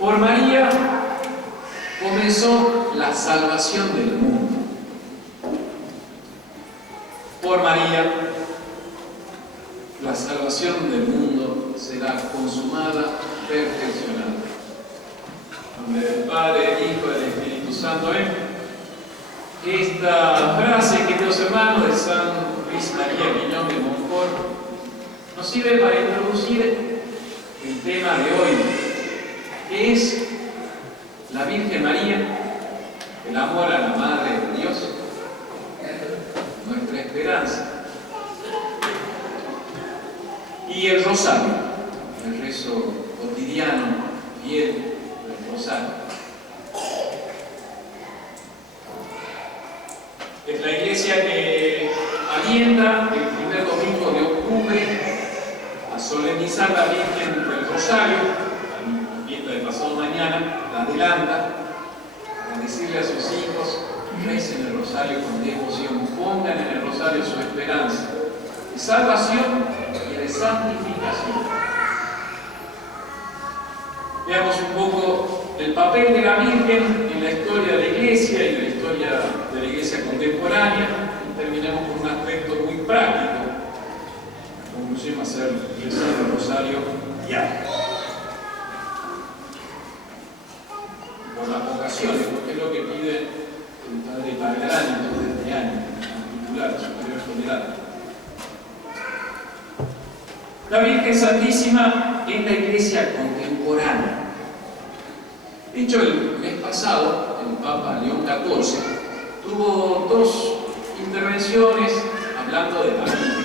Por María comenzó la salvación del mundo. Por María, la salvación del mundo será consumada, perfeccionada. En nombre del Padre, del Hijo y del Espíritu Santo. Amén. Esta frase, queridos hermanos, de San Luis María Griñón de Montfort, nos sirve para introducir el tema de hoy, que es la Virgen María, el amor a la Madre de Dios, nuestra esperanza, y el rosario, el rezo cotidiano, fiel del rosario. Es la iglesia que alienta el primer domingo de octubre a solemnizar la Virgen del Rosario. La fiesta de pasado mañana la adelanta para decirle a sus hijos: recen el rosario con devoción, pongan en el rosario su esperanza de salvación y de santificación. Veamos un poco el papel de la Virgen en la historia de la Iglesia y de la historia de la Iglesia contemporánea, y terminamos con un aspecto muy práctico. La conclusión va a ser rezar el rosario diario. Por las vocaciones, porque es lo que pide el Padre Pagarani todo este año, en particular, superior general. La Virgen Santísima es la Iglesia contemporánea. De hecho, el mes pasado, el Papa León XIV tuvo dos intervenciones hablando de la Virgen.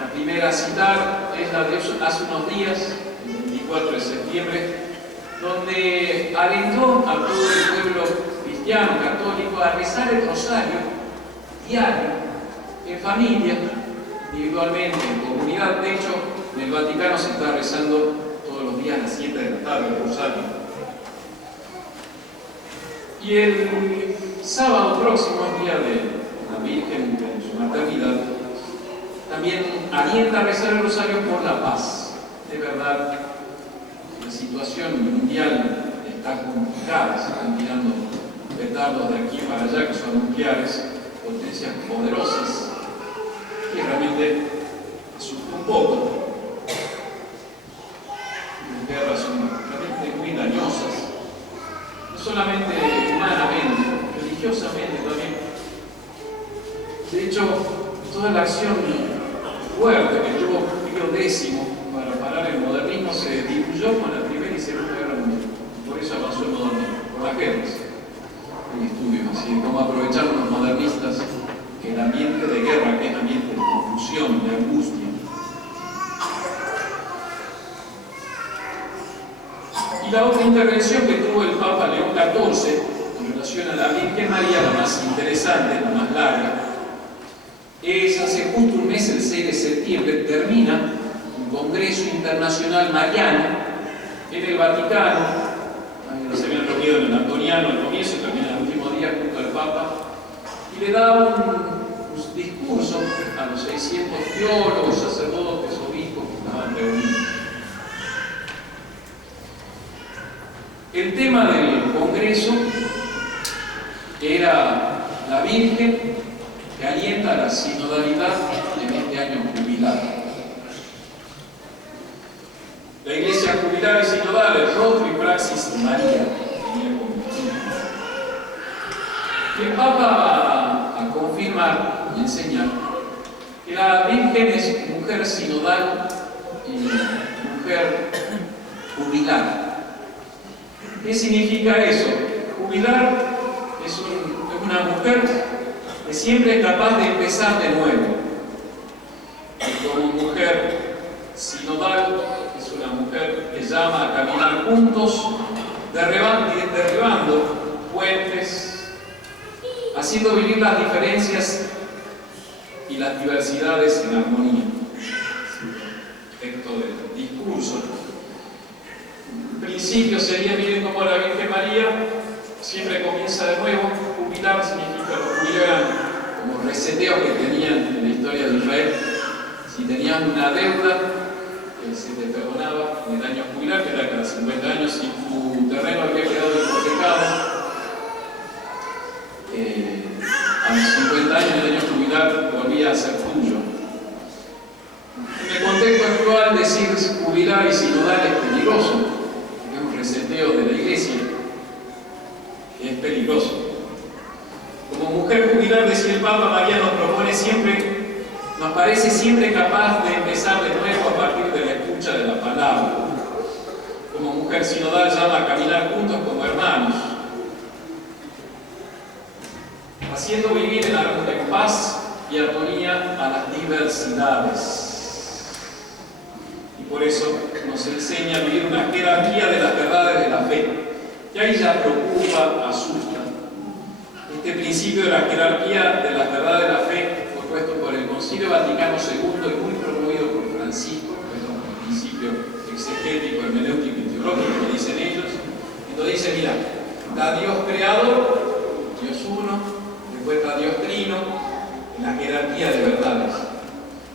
La primera a citar es la de hace unos días, el 24 de septiembre, donde alentó a todo el pueblo cristiano, católico, a rezar el rosario diario, en familia, individualmente, en comunidad. De hecho, en el Vaticano se está rezando todos los días a las 7 de la tarde el rosario. Y el sábado próximo, día de la Virgen en su maternidad, también alienta a rezar el rosario por la paz. De verdad, la situación mundial está complicada, se están tirando petardos de aquí para allá que son nucleares, potencias poderosas, que realmente asusta un poco. Las guerras son realmente muy dañosas, no solamente humanamente, religiosamente también. De hecho, toda la acción fuerte que tuvo Pío X para parar el modernismo se diluyó con la Primera y Segunda Guerra Mundial. Por eso avanzó el modernismo, por las guerras. Hay estudios así de cómo aprovecharon los modernistas el ambiente de guerra, que es ambiente de confusión, de angustia. Y la otra intervención que tuvo el Papa León XIV en relación a la Virgen María, la más interesante, la más larga, es hace justo un mes, el 6 de septiembre, termina un Congreso Internacional Mariano en el Vaticano. Se habían reunido en el Antoniano al comienzo y también el último día junto al Papa, y le da un discurso a los 600 teólogos, sacerdotes, obispos que estaban reunidos. El tema del Congreso era la Virgen que alienta a la sinodalidad en este año jubilar. La Iglesia jubilar y sinodal, el Rotary Praxis María. El Papa va a confirmar y enseñar que la Virgen es mujer sinodal y mujer jubilar. ¿Qué significa eso? Jubilar es una mujer que siempre es capaz de empezar de nuevo. Y como mujer sinodal es una mujer que llama a caminar juntos, derribando puentes, haciendo vivir las diferencias y las diversidades en armonía. Texto del discurso. En principio sería, miren cómo la Virgen María siempre comienza de nuevo. Jubilar significa, los judíos eran como reseteos que tenían en la historia de Israel. Si tenían una deuda, se te perdonaba, le 50 años jubilar, que era cada 50 años, si tu terreno había quedado hipotecado, a los 50 años del año jubilar volvía a ser tuyo. En el contexto actual, decir jubilar y sinodal es peligroso, es un reseteo de la iglesia, es peligroso. Como mujer jubilar, decía el Papa, María nos parece siempre capaz de empezar de nuevo a partir de la escucha de la palabra. Como mujer sinodal llama a caminar juntos como hermanos, haciendo vivir en paz y armonía a las diversidades. Y por eso nos enseña a vivir una jerarquía de las verdades de la fe. Y ahí ya preocupa, asusta. Este principio de la jerarquía de las verdades de la fe fue puesto por el Concilio Vaticano II y muy promovido por Francisco, que es un principio exegético, hermenéutico y teológico, que dicen ellos. Entonces dice, mira, está Dios creador, Dios uno, después está Dios trino, en la jerarquía de verdades.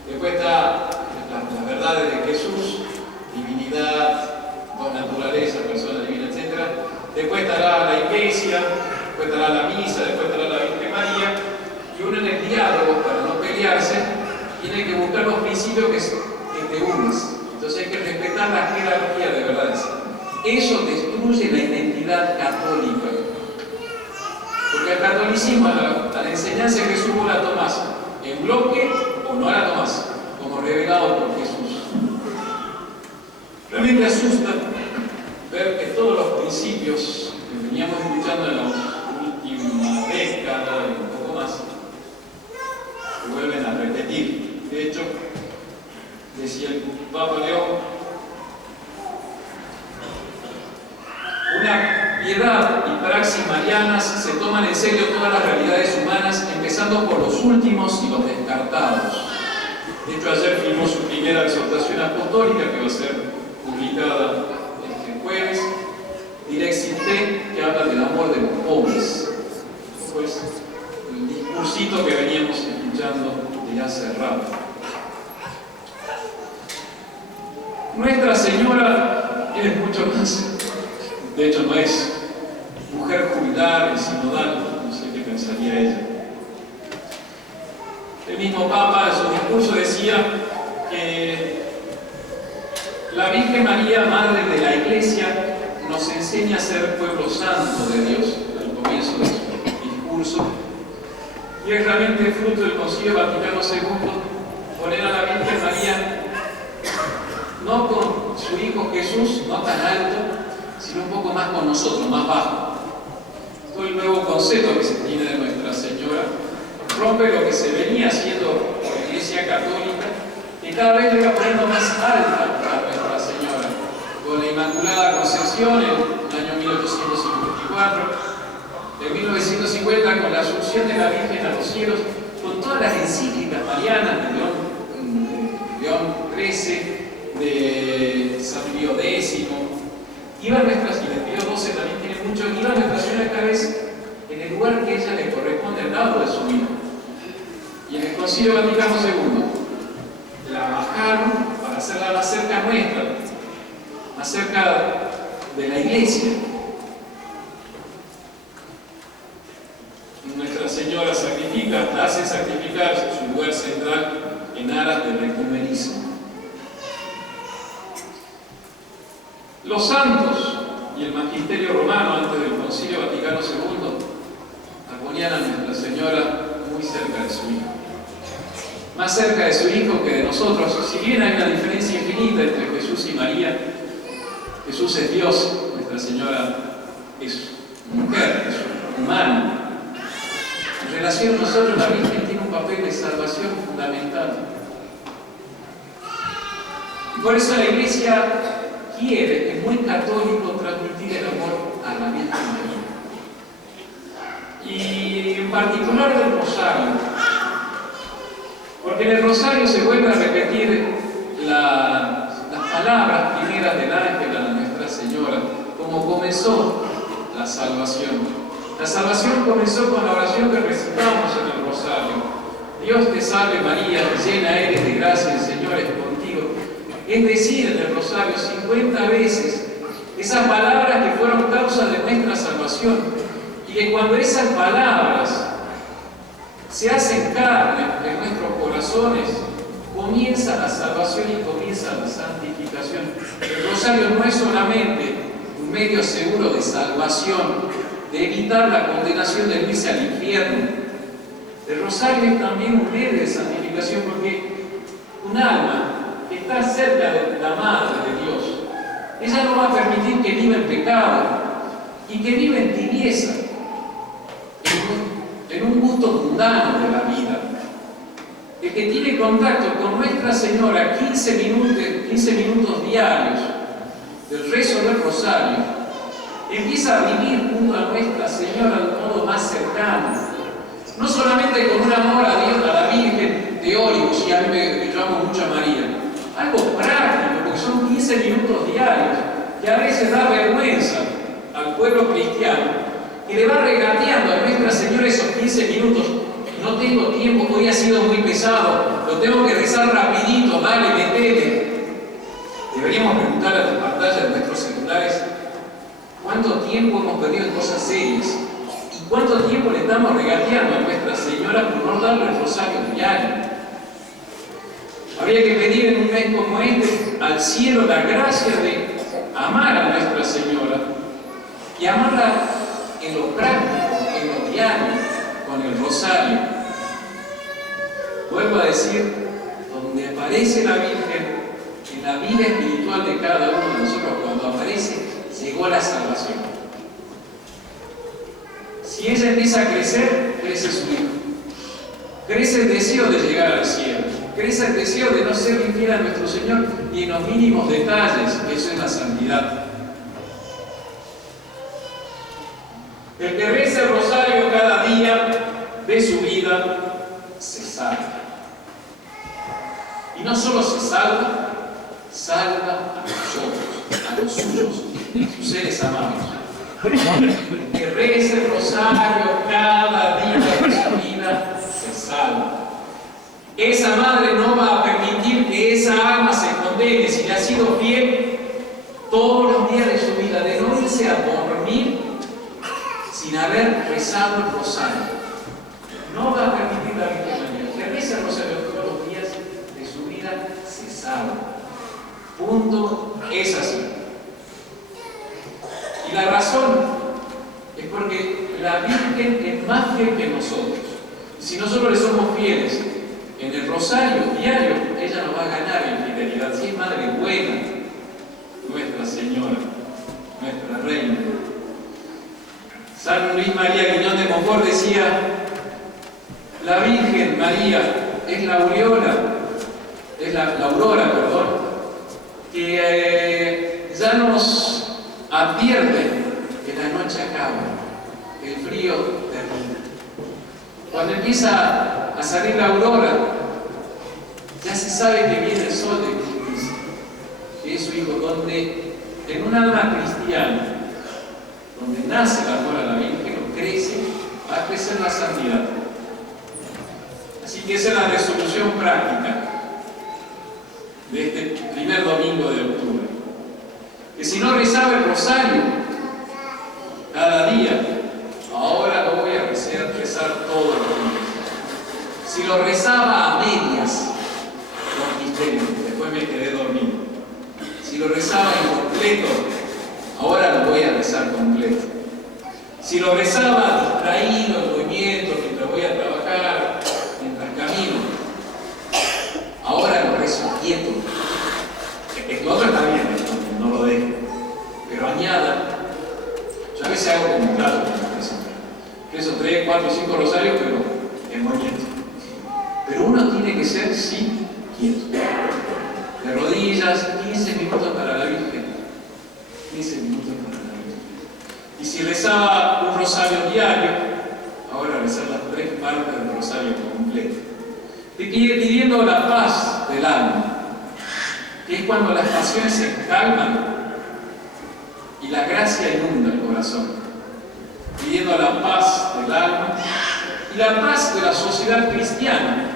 Después está las verdades de Jesús, divinidad, dos naturalezas, persona divina, etc. Después estará la iglesia, después estará la misa, después estará la Virgen María, y uno en el diálogo, para no pelearse, tiene que buscar los principios que te unes. Entonces hay que respetar la jerarquía de verdades. Eso destruye la identidad católica. Porque el catolicismo, a la enseñanza de Jesús, vos la tomás en bloque o no la tomás, como revelado por Jesús. Realmente asusta ver que todos los principios que veníamos escuchando en la última década y un poco más se vuelven a repetir. De hecho, decía el Papa León, una piedad y praxis marianas se toman en serio todas las realidades humanas, empezando por los últimos y los descartados. De hecho, ayer firmó su primera exhortación apostólica, que va a ser publicada este jueves, Direxit Te, que habla del amor de los pobres. Pues el discursito que veníamos escuchando de hace rato. Nuestra Señora es mucho más. De hecho, no es mujer jubilar y sinodal, no sé qué pensaría ella. El mismo Papa en su discurso decía que la Virgen María, Madre de la Iglesia, nos enseña a ser pueblo santo de Dios, al comienzo de su discurso. Y es realmente fruto del Concilio Vaticano II poner a la Virgen María no con su Hijo Jesús, no tan alto, sino un poco más con nosotros, más bajo. Todo el nuevo concepto que se tiene de Nuestra Señora rompe lo que se venía haciendo por la Iglesia Católica, que cada vez le va poniendo más alta a Nuestra Señora, con la Inmaculada Concepción en el año 1854, en 1950 con la Asunción de la Virgen a los cielos, con todas las encíclicas marianas de León XIII, de San Pío X, iba nuestra, y de Pío XII también tiene mucho, iba Nuestra Señora cada vez en el lugar que a ella le corresponde al lado de su vida. Y en el Concilio Vaticano II la bajaron para hacerla más cerca nuestra, más cerca de la Iglesia. Nuestra Señora sacrifica, hace sacrificar su lugar central en aras del ecumenismo. Los santos y el magisterio romano antes del Concilio Vaticano II ponían a Nuestra Señora muy cerca de su Hijo. Más cerca de su Hijo que de nosotros. Si bien hay una diferencia infinita entre Jesús y María, Jesús es Dios, Nuestra Señora es mujer, es humana. En relación a nosotros, la Virgen tiene un papel de salvación fundamental. Por eso la Iglesia quiere, es muy católico, transmitir el amor a la Virgen María. Y en particular del Rosario, porque en el Rosario se vuelve a repetir las palabras primeras del ángel a Nuestra Señora, como comenzó la salvación. La salvación comenzó con la oración que recitamos en el Rosario. Dios te salve María, llena eres de gracia, el Señor es contigo. es decir, en el rosario 50 veces esas palabras que fueron causa de nuestra salvación, y que cuando esas palabras se hacen carne en nuestros corazones, comienza la salvación y comienza la santificación. El rosario no es solamente un medio seguro de salvación, de evitar la condenación de irse al infierno. El rosario es también un medio de santificación, porque un alma que está cerca de la Madre de Dios, ella no va a permitir que viva en pecado y que viva en tibieza, en un gusto mundano de la vida. El que tiene contacto con Nuestra Señora 15 minutos diarios del rezo del rosario, empieza a vivir junto a Nuestra Señora de un modo más cercano. No solamente con un amor a Dios, a la Virgen teórico, si a mí me llamo mucho a María. Algo práctico, porque son 15 minutos diarios, que a veces da vergüenza al pueblo cristiano, que le va regateando a Nuestra Señora esos 15 minutos. No tengo tiempo, hoy ha sido muy pesado, lo tengo que rezar rapidito, dale, metele. Deberíamos preguntar a las pantallas de nuestros celulares cuánto tiempo hemos perdido en cosas serias y cuánto tiempo le estamos regateando a Nuestra Señora por no darle el rosario diario. Habría que pedir en un mes como este al cielo la gracia de amar a Nuestra Señora y amarla en lo práctico, en lo diario, con el rosario. Vuelvo a decir, donde aparece la Virgen, en la vida espiritual de cada uno de nosotros, cuando aparece, llegó la salvación. Si ella empieza a crecer, crece su hijo. Crece el deseo de llegar al cielo. Crece el deseo de no ser infiel a nuestro Señor y en los mínimos detalles, eso es la santidad. El que reza el rosario cada día de su vida se salva. Y no solo se salva, salva a nosotros, a los suyos, a sus seres amados. El que reza el rosario cada día de su vida se salva. Esa madre no va a permitir que esa alma se condene si le ha sido fiel todos los días de su vida, de no irse a dormir sin haber rezado el rosario. No va a permitir la Virgen María. Que reza el rosario todos los días de su vida se salva. Punto. Es así. Y la razón es porque la Virgen es más fiel que nosotros. Y si nosotros le somos fieles en el rosario diario, ella nos va a ganar en fidelidad. Si es madre buena, Nuestra Señora, nuestra Reina. San Luis María Guiñón de Montfort decía: la Virgen María es la aureola, es la aurora, que ya nos advierte que la noche acaba, que el frío termina. Cuando empieza a salir la aurora, ya se sabe que viene el sol de Cristo, que es su Hijo, donde en un alma cristiana, donde nace el amor a la Virgen, crece, va a crecer la santidad. Así que esa es la resolución práctica de este primer domingo de octubre. Que si no rezaba el rosario cada día, ahora lo voy a rezar todos los días. Si lo rezaba a medias, después me quedé dormido. Si lo rezaba en completo, ahora lo voy a rezar completo. Si lo rezaba distraído en movimiento, mientras voy a trabajar, mientras camino, ahora lo rezo quieto. Lo otro está bien, no lo dejo. Pero añada, yo a veces hago como claro, rezo 3, 4, 5 rosarios, pero en movimiento. Pero uno tiene que ser, sí, quieto. De rodillas, 15 minutos para la Virgen. 15 minutos para la Virgen. Y si rezaba un rosario diario, ahora rezar las 3 partes del rosario completo. Pidiendo la paz del alma, que es cuando las pasiones se calman y la gracia inunda el corazón. Pidiendo la paz del alma y la paz de la sociedad cristiana.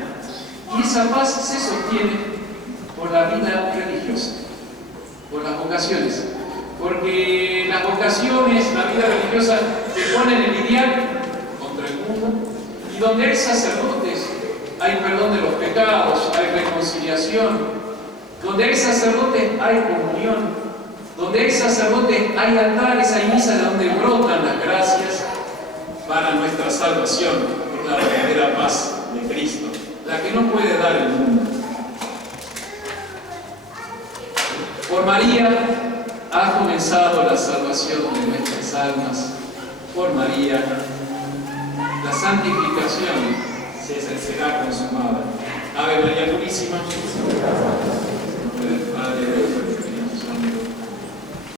Y esa paz se sostiene por la vida religiosa. vocaciones. Porque las vocaciones, la vida religiosa, te ponen en lidiar contra el mundo, y donde hay sacerdotes hay perdón de los pecados, hay reconciliación. Donde hay sacerdotes hay comunión. Donde hay sacerdotes hay altares, hay misas de donde brotan las gracias para nuestra salvación, por la verdadera paz de Cristo, la que no puede dar el mundo. Por María ha comenzado la salvación de nuestras almas. Por María la santificación será consumada. Ave María Purísima. En nombre del Padre, del Hijo y del